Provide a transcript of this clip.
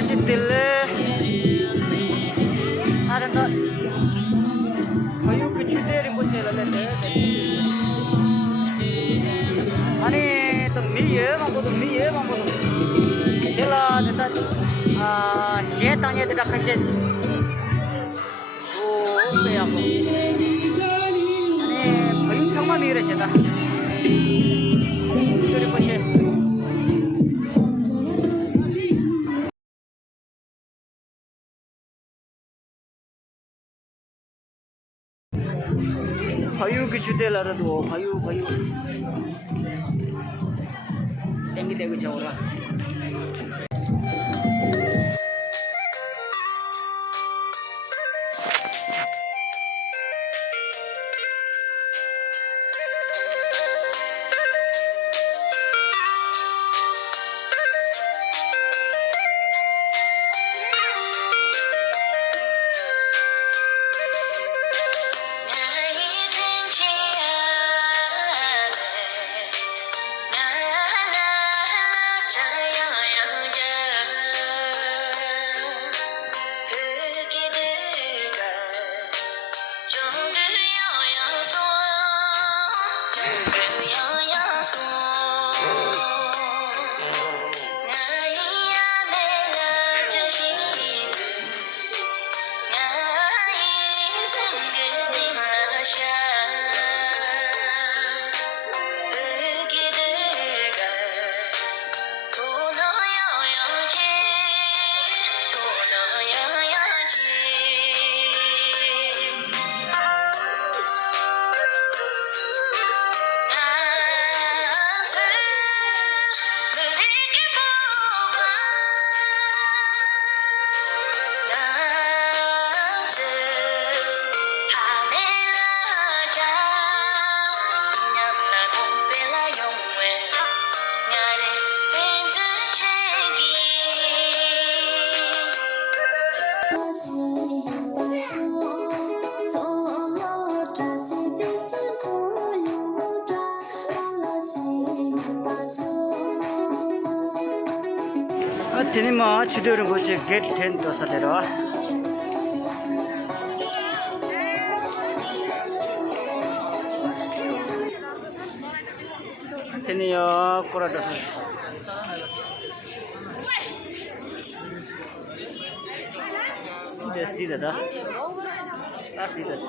다시 뜰래? 아른다 거의 그 주대를 고쳐라래. 아니 또 미예만 보도 제가 됐다. 시에 땅에 들어 가시 오배하고 아니 거의 정말 미래시다. 그리고 고쳐 바유 주대라도 바유 땡기 대고 저거라. Tini ma chudur goche gate 10 to sadero. Tini yo kora dosa. Desi dada. Asi dada.